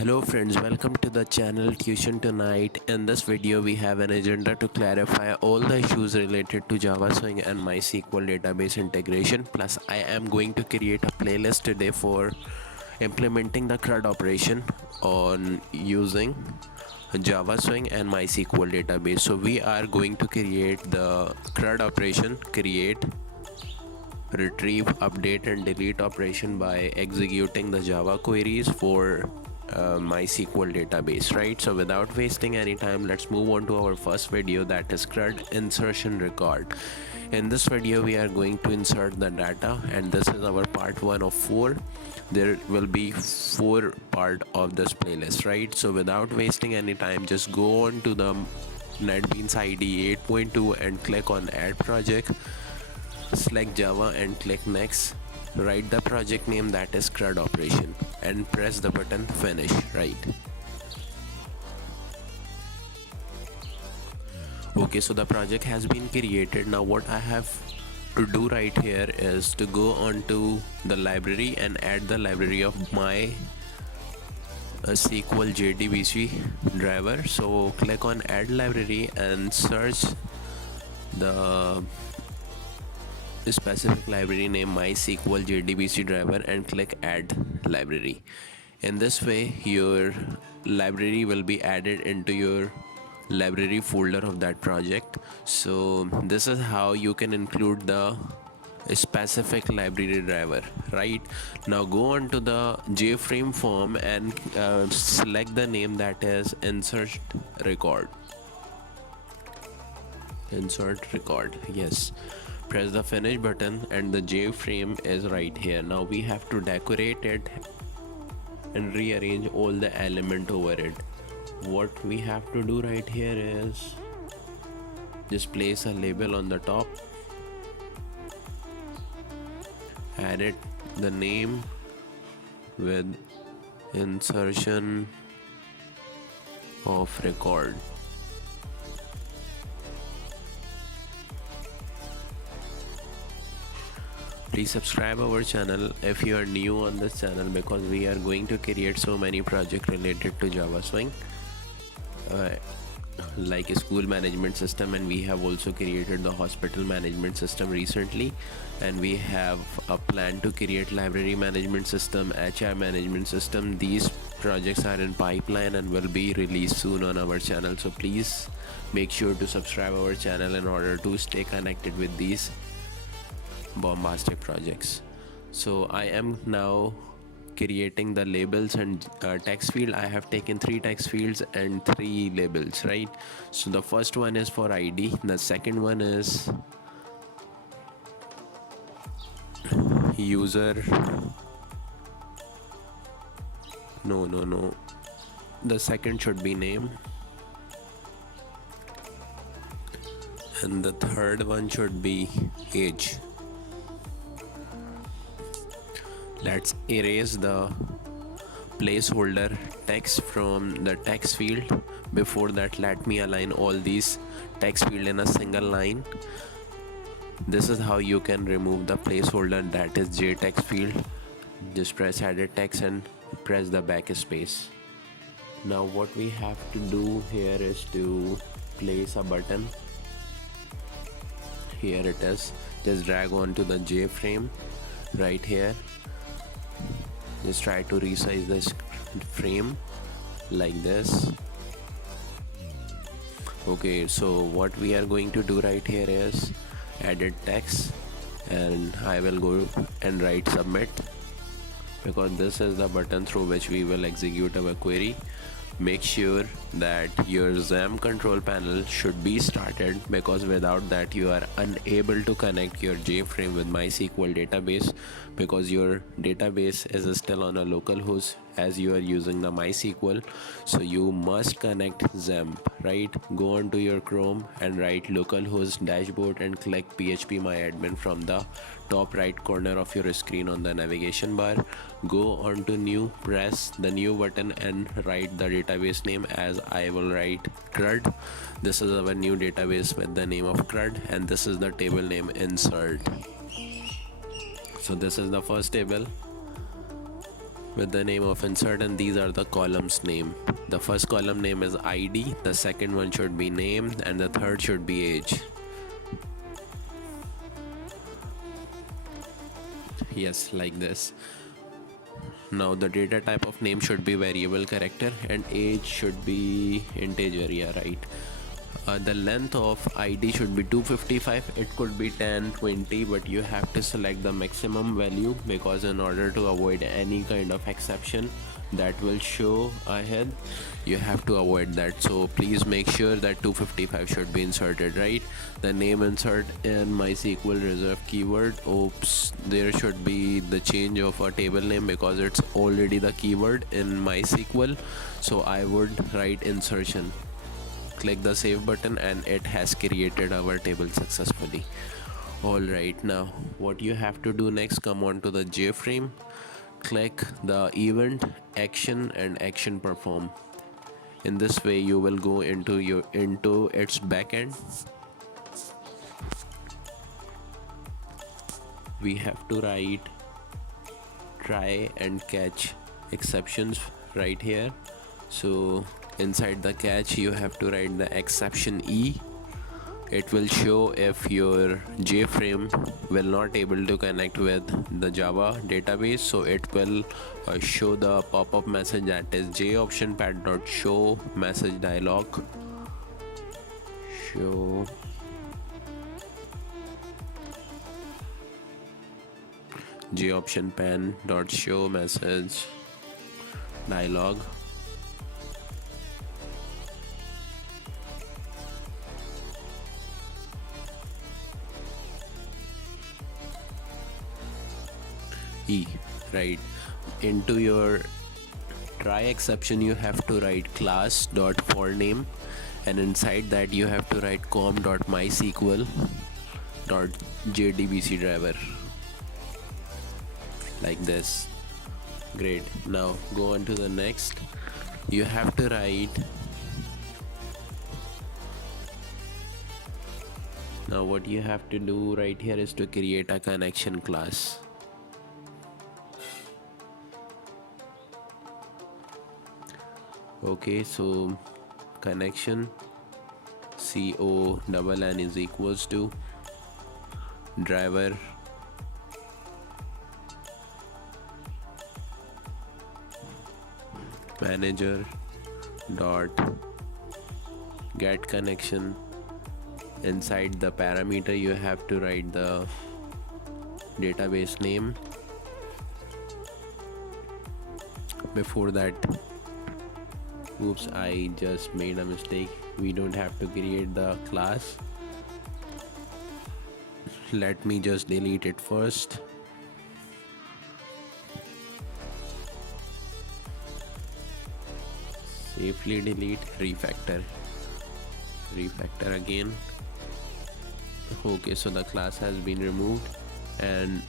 Hello friends, welcome to the channel Tuition Tonight. In this video we have an agenda to clarify all the issues related to JavaSwing and MySQL database integration. Plus I am going to create a playlist today for implementing the CRUD operation on using JavaSwing and MySQL database. So we are going to create the CRUD operation, create, retrieve, update and delete operation by executing the Java queries for MySQL database, right? So without wasting any time, let's move on to our first video, that is CRUD insertion record. In this video we are going to insert the data, and this is our part 1 of 4. There will be 4 part of this playlist, right? So without wasting any time, just go on to the NetBeans IDE 8.2 and click on add project, select Java and click next. Write the project name, that is CRUD operation, and press the button finish, right? Okay, so the project has been created. Now what I have to do right here is to go on to the library and add the library of my SQL JDBC driver. So click on add library and search the specific library name MySQL JDBC driver and click add library. In this way your library will be added into your library folder of that project. So this is how you can include the specific library driver, right? Now go on to the JFrame form and select the name, that is insert record. Yes, press the finish button and the JFrame is right here. Now we have to decorate it and rearrange all the element over it. What we have to do right here is just place a label on the top, edit the name with insertion of record. Please subscribe our channel if you are new on this channel, because we are going to create so many projects related to JavaSwing, like a school management system, and we have also created the hospital management system recently, and we have a plan to create library management system, HR management system. These projects are in pipeline and will be released soon on our channel, so please make sure to subscribe our channel in order to stay connected with these bombastic projects. So I am now creating the labels and text field. I have taken 3 text fields and 3 labels, right? So the first one is for ID, the second one is user, no, the second should be name, and the third one should be age. Let's erase the placeholder text from the text field. Before that, let me align all these text field in a single line. This is how you can remove the placeholder, that is J text field. Just press edit text and press the backspace. Now what we have to do here is to place a button. Here it is. Just drag onto the J frame right here. Just try to resize this frame like this. Okay, so what we are going to do right here is edit text, and I will go and write submit, because this is the button through which we will execute our query. Make sure that your XAMPP control panel should be started, because without that you are unable to connect your JFrame with MySQL database, because your database is still on a local host as you are using the MySQL. So you must connect XAMPP, right? Go on to your Chrome and write localhost dashboard and click phpMyAdmin from the top right corner of your screen on the navigation bar. Go on to new, press the new button and write the database name, as I will write CRUD. This is our new database with the name of CRUD, and this is the table name insert. So this is the first table, with the name of insert, and these are the columns name. The first column name is ID, the second one should be name, and the third should be age. Yes, like this. Now the data type of name should be variable character and age should be integer. Yeah, right. The length of ID should be 255. It could be 10, 20, but you have to select the maximum value, because in order to avoid any kind of exception that will show ahead, you have to avoid that. So please make sure that 255 should be inserted, right? The name insert in MySQL reserve keyword. Oops, there should be the change of a table name because it's already the keyword in MySQL. So I would write insertion. Click the save button and it has created our table successfully. Alright, now what you have to do next, come on to the JFrame, click the event, action and action perform. In this way you will go into its backend. We have to write try and catch exceptions right here. So inside the catch you have to write the exception E. It will show if your JFrame will not able to connect with the Java database, so it will show the pop-up message that is joptionpad.show message dialog. Show joptionpad.show message dialog. E, right. Into your try exception you have to write class.forName, and inside that you have to write com.mysql.jdbc driver, like this. Great. Now go on to the next. You have to write, now what you have to do right here is to create a connection class. Okay, so connection CONN is equals to driver manager dot get connection. Inside the parameter you have to write the database name. Before that, oops, I just made a mistake. We don't have to create the class. Let me just delete it first. Safely delete, refactor again. Okay, so the class has been removed, and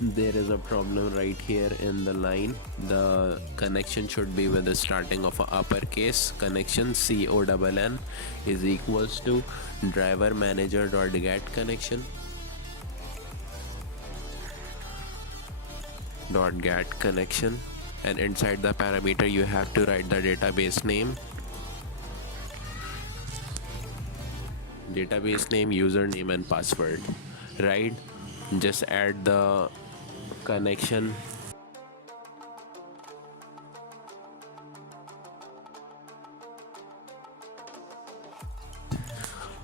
there is a problem right here in the line. The connection should be with the starting of a uppercase. Connection CONN is equals to driver manager dot get connection and inside the parameter you have to write the database name, username and password, right? Just add the connection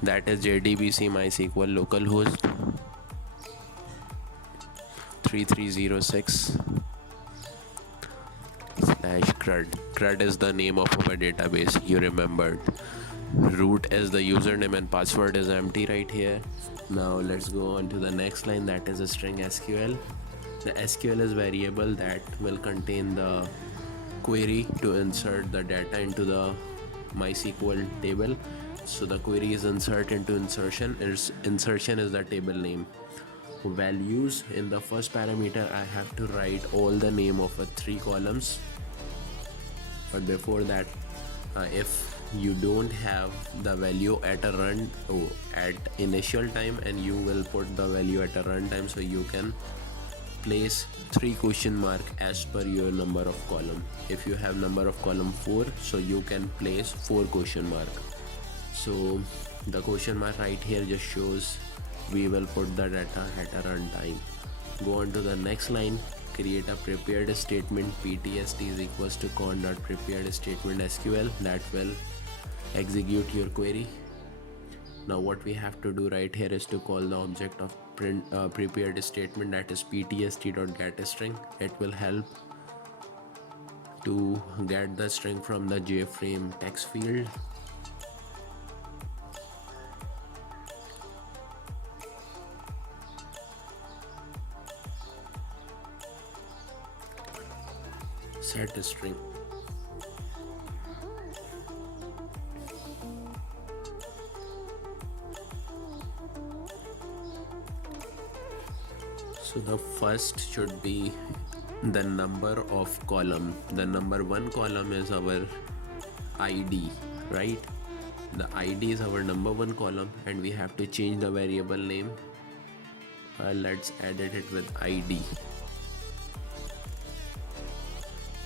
that is JDBC MySQL localhost 3306 /CRUD. CRUD is the name of our database, you remembered. Root is the username and password is empty right here. Now let's go on to the next line, that is a string SQL. The SQL is variable that will contain the query to insert the data into the MySQL table. So the query is insert into insertion. Insertion is the table name. Values, in the first parameter I have to write all the name of 3 columns. But before that, if you don't have the value at a run at initial time, and you will put the value at a runtime, so you can place 3 question mark as per your number of column. If you have number of column 4, so you can place 4 question mark. So the question mark right here just shows we will put the data at a runtime. Go on to the next line, create a prepared statement. PTSD is equals to con.prepared statement SQL that will execute your query. Now what we have to do right here is to call the object of prepared statement, that is ptsd.getString. It will help to get the string from the JFrame text field. Set a string. So the first should be the number of column. The number 1 column is our ID, right? The ID is our number 1 column and we have to change the variable name. Let's edit it with ID.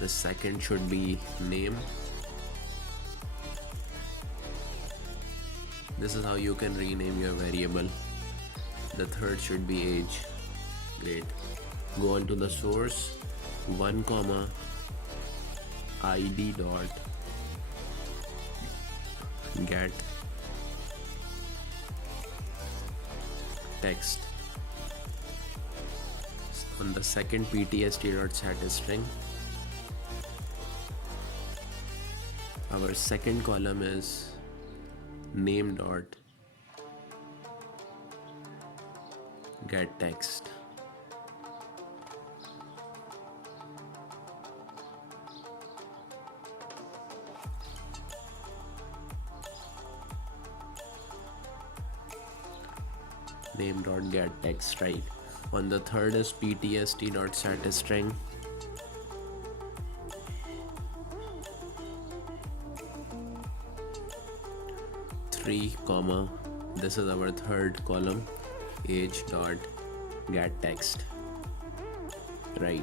The second should be name. This is how you can rename your variable. The third should be age. Great. Go on to the source, 1 comma id dot get text. On the second, ptsd dot set string. Our second column is name dot get text. Name dot get text, right? On the third is ptsd dot set string. Three comma, this is our third column, age dot get text, right?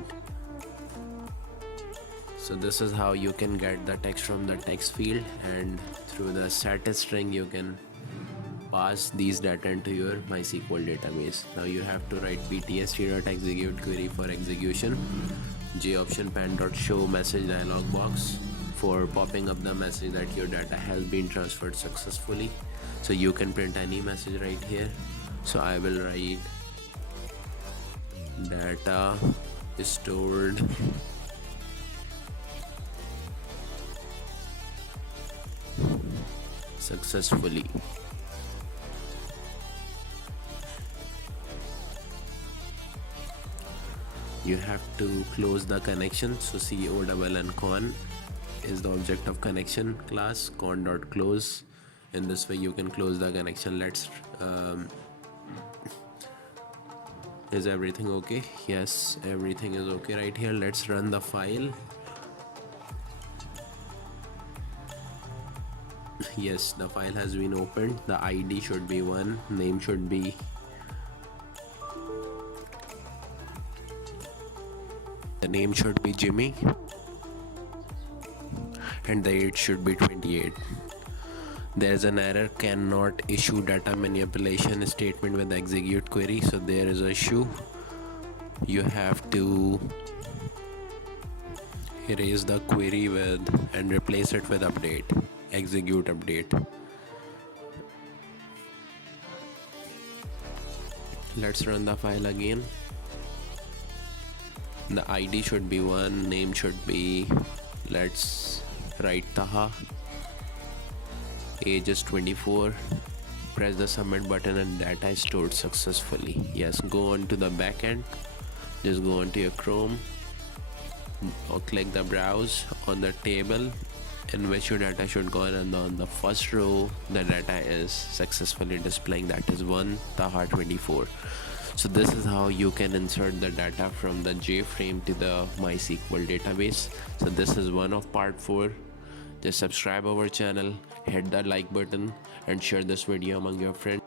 So this is how you can get the text from the text field, and through the set string you can pass these data into your MySQL database. Now you have to write ptsd.execute query for execution, joption_pan.show message dialog box for popping up the message that your data has been transferred successfully. So you can print any message right here. So I will write data is stored successfully. You have to close the connection. So con is the object of connection class, con.close. In this way you can close the connection. Let's is everything okay? Yes, everything is okay right here. Let's run the file. Yes, the file has been opened. The ID should be 1, name should be Jimmy, and the age should be 28. There's an error, cannot issue data manipulation statement with execute query. So there is an issue. You have to erase the query with and replace it with update, execute update. Let's run the file again. The ID should be 1, name should be, let's write Taha, age is 24. Press the submit button and data is stored successfully. Yes, go on to the backend. Just go on to your Chrome or click the browse on the table in which your data should go, and on the first row the data is successfully displaying, that is 1 Taha 24. So this is how you can insert the data from the JFrame to the MySQL database. So this is one of part 4. Just subscribe our channel, hit the like button and share this video among your friends.